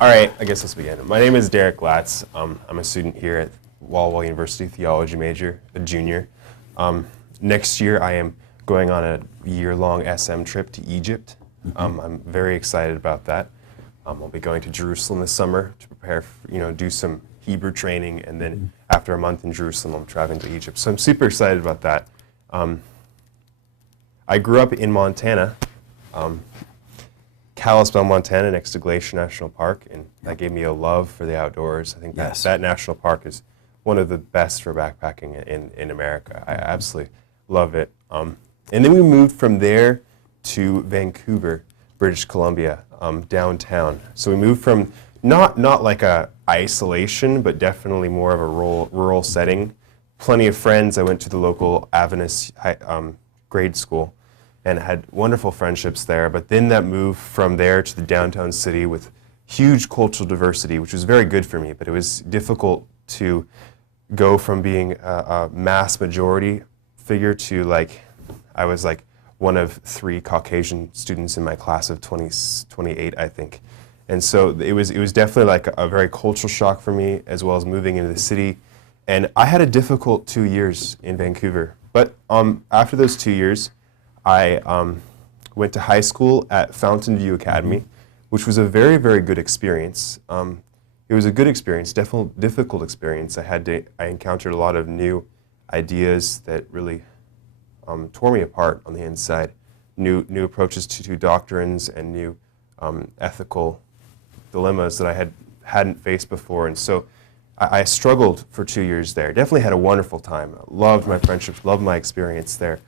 All right, I guess let's begin. My name is Derek Glatts. I'm a student here at Walla University, theology major, a junior. Next year, I am going on a year-long SM trip to Egypt. I'm very excited about that. I'll be going to Jerusalem this summer to prepare for, do some Hebrew training, and then after a month in Jerusalem, I'm traveling to Egypt. So I'm super excited about that. I grew up in Montana, Kalispell, Montana, next to Glacier National Park, and that gave me a love for the outdoors. I think that national park is one of the best for backpacking in America. I absolutely love it. And then we moved from there to Vancouver, British Columbia, downtown. So we moved from not like a isolation, but definitely more of a rural setting. Plenty of friends. I went to the local Adventist grade school and had wonderful friendships there. But then that move from there to the downtown city with huge cultural diversity, which was very good for me, but it was difficult to go from being a mass majority figure to I was one of 3 Caucasian students in my class of 28, I think. And so it was definitely a very cultural shock for me, as well as moving into the city. And I had a difficult 2 years in Vancouver. But after those 2 years, I went to high school at Fountain View Academy, which was a very, very good experience. It was a good experience, definitely difficult experience. I encountered a lot of new ideas that really tore me apart on the inside. New approaches to doctrines and new ethical dilemmas that I hadn't faced before. And so I struggled for 2 years there. Definitely had a wonderful time. Loved my friendships, loved my experience there.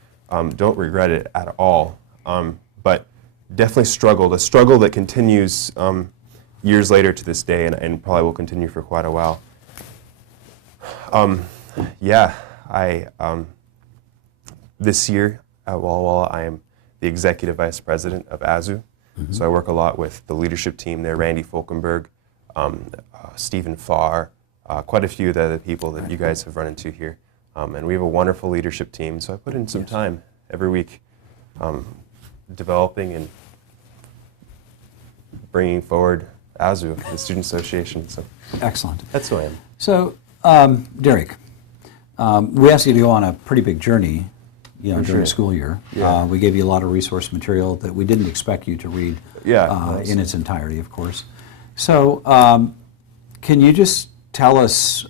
Don't regret it at all. But definitely struggled. A struggle that continues years later to this day, and probably will continue for quite a while. This year at Walla, I am the executive vice president of AZU. So I work a lot with the leadership team there, Randy Fulkenberg, Stephen Farr, quite a few of the other people that you guys have run into here. And we have a wonderful leadership team, so I put in some time every week developing and bringing forward AZU, the Student Association. So excellent. That's who I am. So, Derek, we asked you to go on a pretty big journey, during the school year. Yeah. We gave you a lot of resource material that we didn't expect you to read in its entirety, of course. So, can you just tell us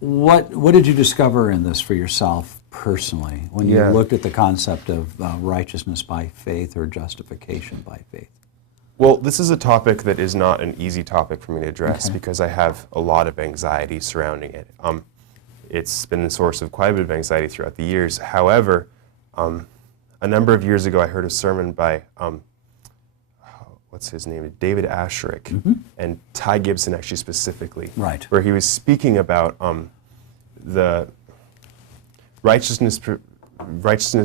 what did you discover in this for yourself personally when you looked at the concept of righteousness by faith or justification by faith? Well, this is a topic that is not an easy topic for me to address because I have a lot of anxiety surrounding it. It's been the source of quite a bit of anxiety throughout the years. However, a number of years ago, I heard a sermon by, what's his name, David Asherick, and Ty Gibson actually specifically, where he was speaking about the righteousness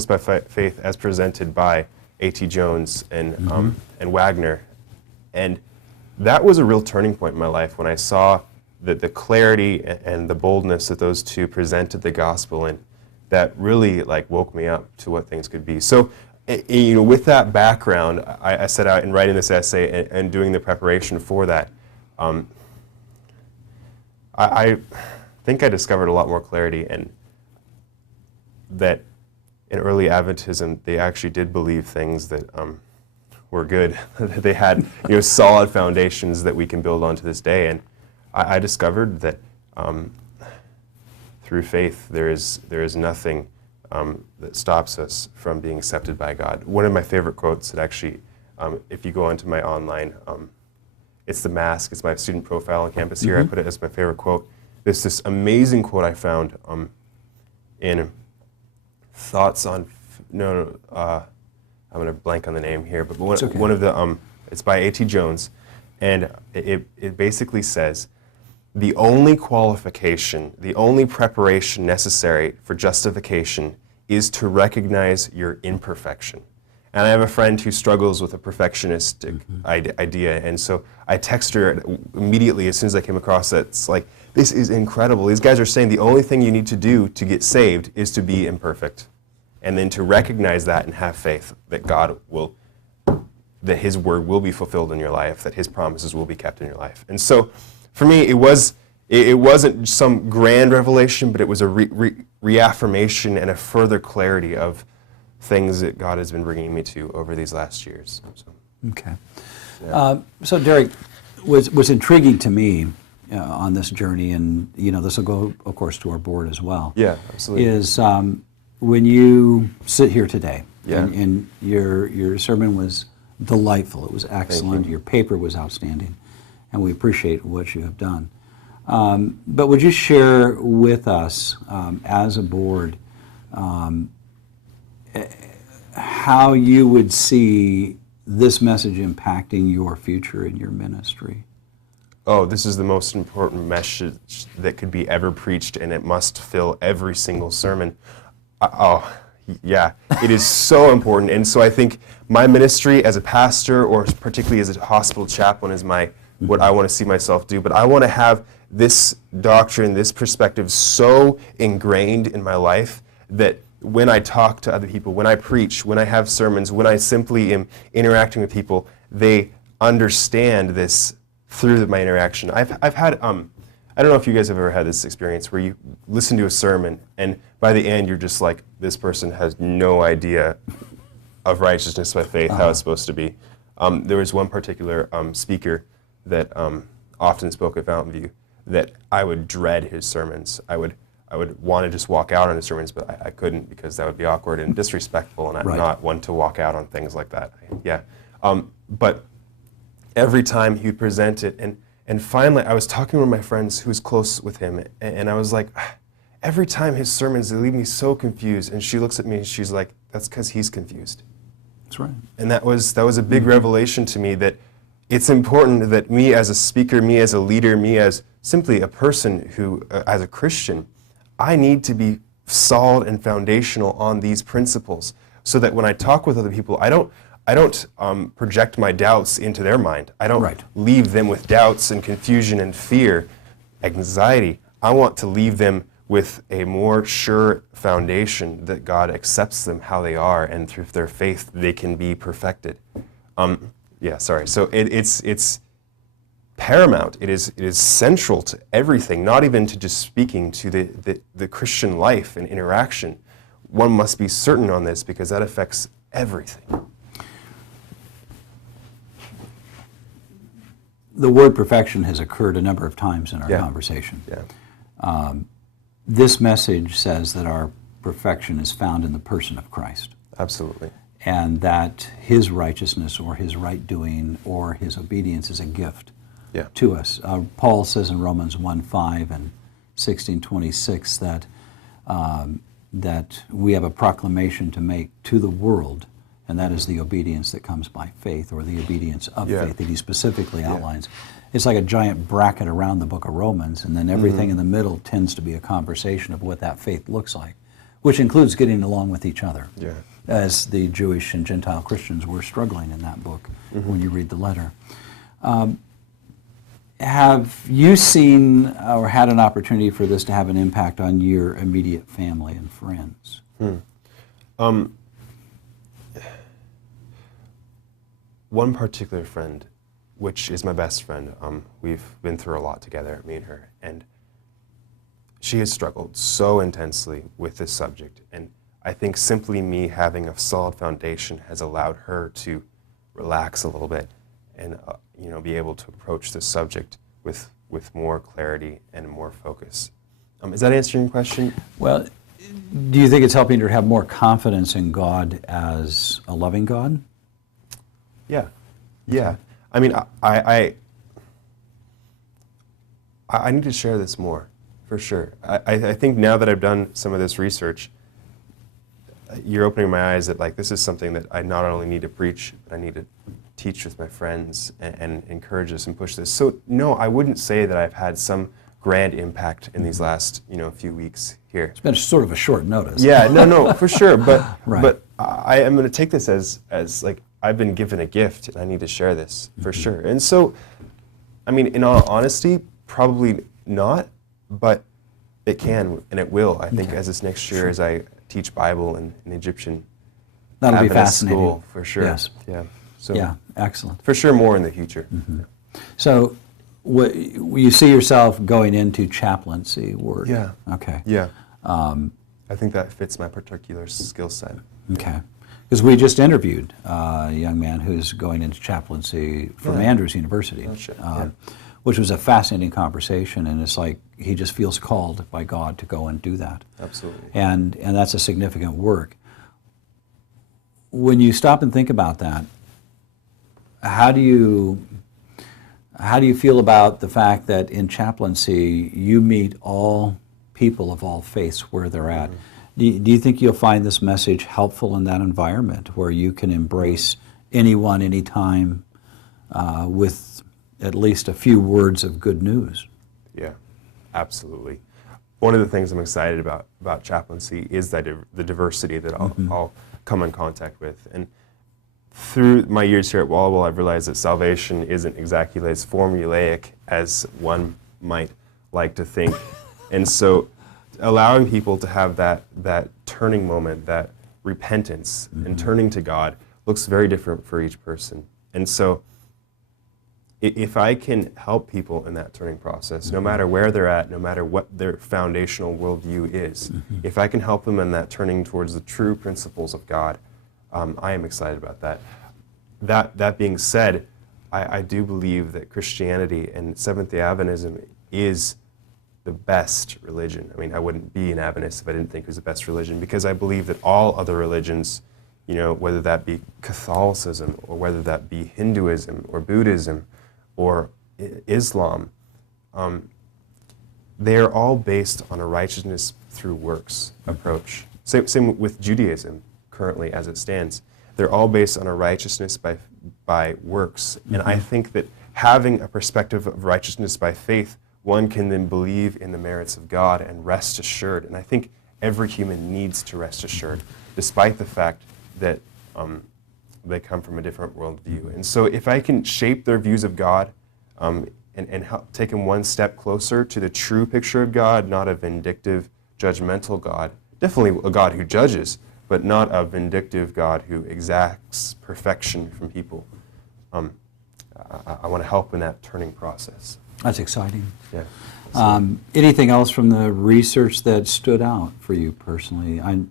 by faith as presented by A.T. Jones and Wagner. And that was a real turning point in my life when I saw that the clarity and the boldness that those two presented the gospel in, that really woke me up to what things could be. So, with that background, I set out in writing this essay and doing the preparation for that. I think I discovered a lot more clarity, and that in early Adventism, they actually did believe things that were good. They had solid foundations that we can build on to this day. And I discovered that through faith, there is nothing that stops us from being accepted by God. One of my favorite quotes that actually, if you go onto my online, it's the mask, it's my student profile on campus here, I put it as my favorite quote. There's this amazing quote I found in Thoughts on, I'm going to blank on the name here, but one of the, it's by A.T. Jones, and it basically says, the only qualification, the only preparation necessary for justification is to recognize your imperfection. And I have a friend who struggles with a perfectionistic idea, and so I text her immediately as soon as I came across it. It's like, this is incredible. These guys are saying the only thing you need to do to get saved is to be imperfect, and then to recognize that and have faith that God will that His word will be fulfilled in your life, that His promises will be kept in your life. And so, for me, it wasn't some grand revelation, but it was a reaffirmation and a further clarity of things that God has been bringing me to over these last years. So, okay. Yeah. So Derek, what's intriguing to me on this journey, and this will go, of course, to our board as well. Yeah, absolutely. Is when you sit here today, yeah. and your sermon was delightful. It was excellent. Your paper was outstanding, and we appreciate what you have done. But would you share with us, as a board, how you would see this message impacting your future in your ministry? Oh, this is the most important message that could be ever preached, and it must fill every single sermon. Yeah, it is so important. And so I think my ministry as a pastor, or particularly as a hospital chaplain, is what I want to see myself do. But I want to have this doctrine, this perspective so ingrained in my life that when I talk to other people, when I preach, when I have sermons, when I simply am interacting with people, they understand this through my interaction. I've had, I don't know if you guys have ever had this experience where you listen to a sermon and by the end you're just like, this person has no idea of righteousness by faith, how it's supposed to be. There was one particular speaker that often spoke at Fountain View that I would dread his sermons. I would want to just walk out on his sermons, but I couldn't because that would be awkward and disrespectful, and I'm not one to walk out on things like that. Yeah, but every time he would present it, and finally I was talking to one of my friends who was close with him, and I was like, every time his sermons, they leave me so confused. And she looks at me and she's like, that's because he's confused. That's right. And that was a big revelation to me, that it's important that me as a speaker, me as a leader, me as simply a person who, as a Christian, I need to be solid and foundational on these principles, so that when I talk with other people, I don't project my doubts into their mind. I don't leave them with doubts and confusion and fear, anxiety. I want to leave them with a more sure foundation that God accepts them how they are, and through their faith they can be perfected. So it's paramount. It is central to everything, not even to just speaking to the Christian life and interaction. One must be certain on this because that affects everything. The word perfection has occurred a number of times in our conversation. Yeah. This message says that our perfection is found in the person of Christ. Absolutely. And that His righteousness or His right doing or His obedience is a gift to us. Paul says in Romans 1:5 and 16:26 that we have a proclamation to make to the world, and that is the obedience that comes by faith, or the obedience of faith that he specifically outlines. It's like a giant bracket around the book of Romans, and then everything in the middle tends to be a conversation of what that faith looks like, which includes getting along with each other, as the Jewish and Gentile Christians were struggling in that book when you read the letter. Have you seen or had an opportunity for this to have an impact on your immediate family and friends? One particular friend, which is my best friend, we've been through a lot together, me and her, and she has struggled so intensely with this subject, and I think simply me having a solid foundation has allowed her to relax a little bit and be able to approach this subject with more clarity and more focus. Is that answering your question? Well, do you think it's helping her have more confidence in God as a loving God? Yeah. I mean, I need to share this more, for sure. I think now that I've done some of this research, you're opening my eyes that this is something that I not only need to preach, but I need to teach with my friends and encourage us and push this. So no, I wouldn't say that I've had some grand impact in these last few weeks here. It's been sort of a short notice. Yeah, no, for sure. But but I am going to take this as I've been given a gift and I need to share this for sure. And so, I mean, in all honesty, probably not, but it can and it will. I think as this next year, as I teach Bible in Egyptian, that'll be fascinating. School, for sure. Yes. Yeah. So yeah, excellent. For sure, more in the future. So, you see yourself going into chaplaincy work? Yeah. Okay. Yeah. I think that fits my particular skill set. Okay. Because we just interviewed a young man who's going into chaplaincy from Andrews University, which was a fascinating conversation, and it's like he just feels called by God to go and do that. Absolutely. And that's a significant work. When you stop and think about that, how do you feel about the fact that in chaplaincy you meet all people of all faiths where they're at? Do you think you'll find this message helpful in that environment where you can embrace anyone, anytime, with at least a few words of good news? Yeah, absolutely. One of the things I'm excited about chaplaincy is that the diversity that I'll come in contact with. And through my years here at Walla, I've realized that salvation isn't exactly as formulaic as one might like to think. And so allowing people to have that turning moment, that repentance and turning to God looks very different for each person. And so if I can help people in that turning process, no matter where they're at, no matter what their foundational worldview is, if I can help them in that turning towards the true principles of God, I am excited about that. That being said, I do believe that Christianity and Seventh-day Adventism is the best religion. I mean, I wouldn't be an Adventist if I didn't think it was the best religion, because I believe that all other religions, whether that be Catholicism or whether that be Hinduism or Buddhism or Islam, they are all based on a righteousness through works approach. Same with Judaism currently as it stands. They're all based on a righteousness by works. And I think that having a perspective of righteousness by faith, one can then believe in the merits of God and rest assured. And I think every human needs to rest assured, despite the fact that they come from a different worldview. And so if I can shape their views of God and help take them one step closer to the true picture of God, not a vindictive, judgmental God, definitely a God who judges, but not a vindictive God who exacts perfection from people. I want to help in that turning process. That's exciting. Yeah. Anything else from the research that stood out for you personally? And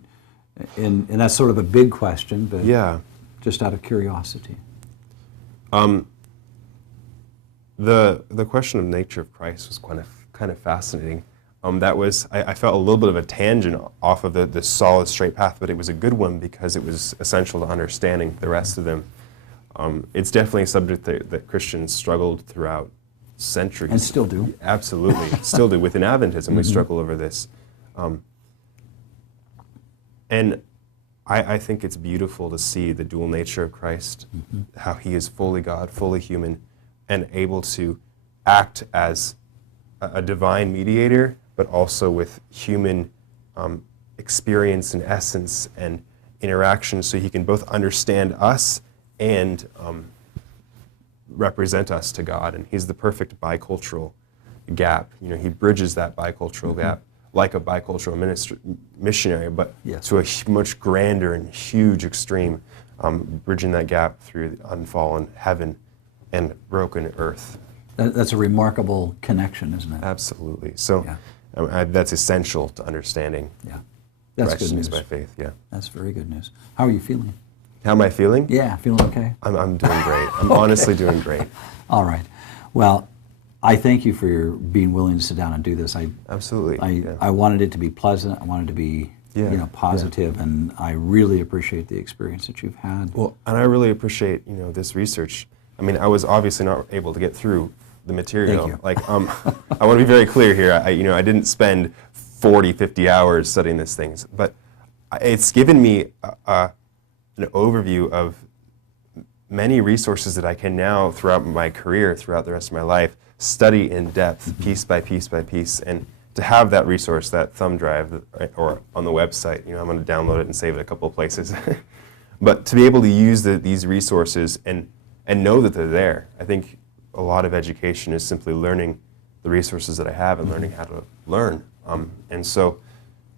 that's sort of a big question, but just out of curiosity. The question of nature of Christ was kind of fascinating. I felt a little bit of a tangent off of the solid straight path, but it was a good one because it was essential to understanding the rest of them. It's definitely a subject that Christians struggled throughout centuries. And still do. Absolutely, still do. Within Adventism, we struggle over this. And I think it's beautiful to see the dual nature of Christ, how he is fully God, fully human, and able to act as a divine mediator, but also with human experience and essence and interaction, so he can both understand us and represent us to God. And he's the perfect bicultural gap. He bridges that bicultural gap like a bicultural missionary, but to a much grander and huge extreme, bridging that gap through the unfallen heaven and broken earth. That's a remarkable connection, isn't it? Absolutely. So that's essential to understanding That's good news. by faith. Yeah. That's very good news. How are you feeling? How am I feeling? Yeah, feeling okay? I'm doing great. I'm honestly doing great. All right. Well, I thank you for your being willing to sit down and do this. Absolutely. I wanted it to be pleasant. I wanted it to be positive, and I really appreciate the experience that you've had. Well, and I really appreciate this research. I mean, I was obviously not able to get through the material. Thank you. Like, I want to be very clear here. I didn't spend 40, 50 hours studying these things, but it's given me an overview of many resources that I can now, throughout my career, throughout the rest of my life, study in depth, piece by piece by piece. And to have that resource, that thumb drive, or on the website, I'm going to download it and save it a couple of places. But to be able to use these resources and know that they're there. I think a lot of education is simply learning the resources that I have and learning how to learn. And so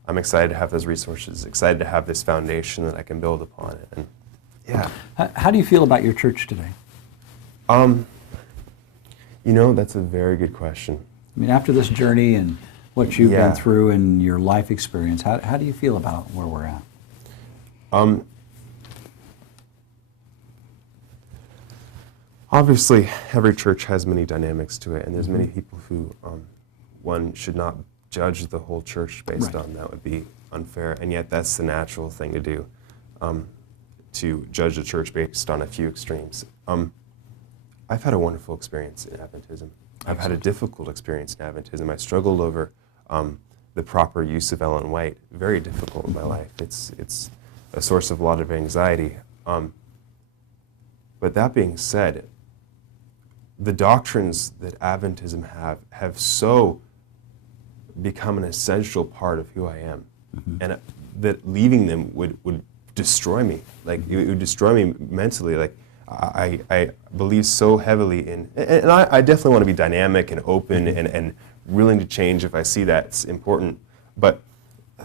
I'm excited to have those resources, excited to have this foundation that I can build upon it. And Yeah. How do you feel about your church today? That's a very good question. I mean, after this journey and what you've Yeah. been through and your life experience, how do you feel about where we're at? Obviously, every church has many dynamics to it, and there's many people who one should not judge the whole church based on. That would be unfair, and yet that's the natural thing to do, to judge the church based on a few extremes. I've had a wonderful experience in Adventism. I've had a difficult experience in Adventism. I struggled over the proper use of Ellen White. Very difficult in my life. It's a source of a lot of anxiety. But that being said, the doctrines that Adventism have so become an essential part of who I am, and that leaving them would destroy me. Like, it would destroy me mentally. Like, I believe so heavily in, and I definitely want to be dynamic and open and willing to change if I see that's important. But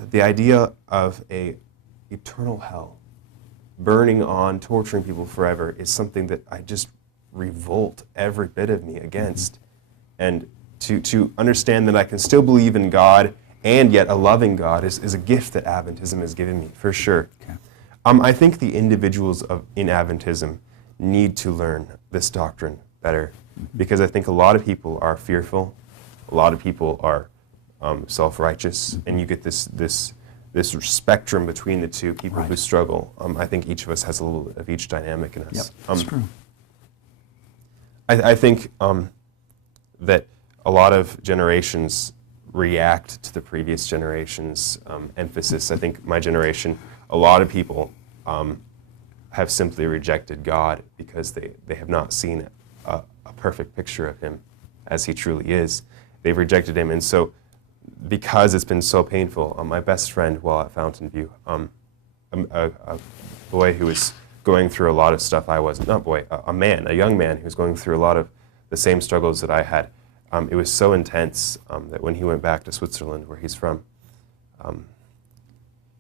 the idea of a eternal hell, burning on, torturing people forever, is something that I just revolt every bit of me against. And to understand that I can still believe in God and yet a loving God is a gift that Adventism has given me, for sure. Okay. I think the individuals in Adventism need to learn this doctrine better, because I think a lot of people are fearful, a lot of people are self-righteous, and you get this spectrum between the two, people who struggle. I think each of us has a little of each dynamic in us. Yep, that's true. I think that a lot of generations react to the previous generation's emphasis. I think my generation, a lot of people have simply rejected God because they have not seen a perfect picture of Him as He truly is. They've rejected Him, and so because it's been so painful, my best friend while at Fountain View, a boy who was going through a lot of stuff I was, not boy, a young man who was going through a lot of the same struggles that I had. It was so intense that when he went back to Switzerland, where he's from,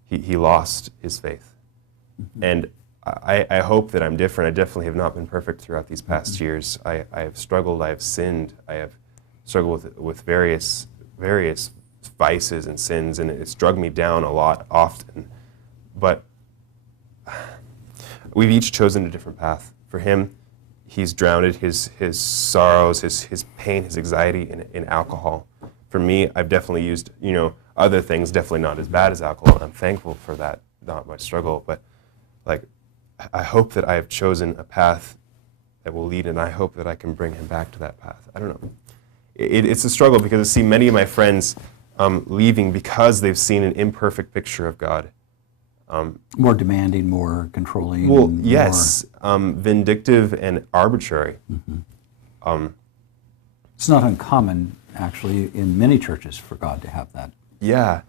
he lost his faith. And I hope that I'm different. I definitely have not been perfect throughout these past years. I have struggled, I have sinned, I have struggled with various vices and sins, and it's dragged me down a lot often. But we've each chosen a different path. For him, he's drowned his sorrows, his pain, his anxiety in alcohol. For me, I've definitely used, other things, definitely not as bad as alcohol. I'm thankful for that, not my struggle, but like, I hope that I have chosen a path that will lead, and I hope that I can bring him back to that path. I don't know. It's a struggle because I see many of my friends leaving because they've seen an imperfect picture of God. More demanding, more controlling. Well, yes, vindictive and arbitrary. It's not uncommon, actually, in many churches for God to have that. Yeah,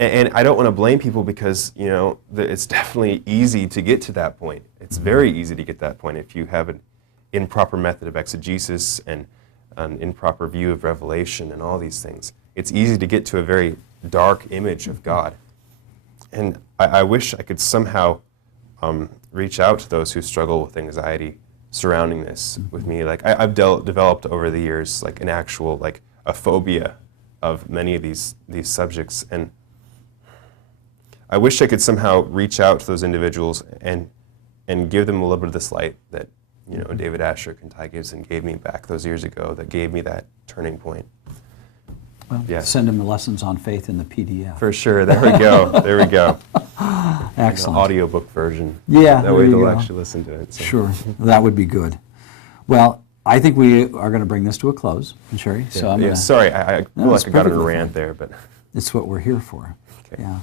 and I don't want to blame people because, it's definitely easy to get to that point. It's very easy to get to that point if you have an improper method of exegesis and an improper view of revelation and all these things. It's easy to get to a very dark image of God. And I wish I could somehow reach out to those who struggle with anxiety surrounding this with me. Like, I've developed over the years, like, an actual, like, a phobia of many of these subjects. And I wish I could somehow reach out to those individuals and give them a little bit of this light that, David Asher and Ty Gibson gave me back those years ago, that gave me that turning point. Well, send them the lessons on faith in the PDF. For sure. There we go. There we go. Excellent. The audiobook version. Yeah, that way they'll actually listen to it. So. Sure. That would be good. Well, I think we are going to bring this to a close, Sherry. So I'm sorry, I feel like I got on a rant there, but it's what we're here for. Okay. Yeah.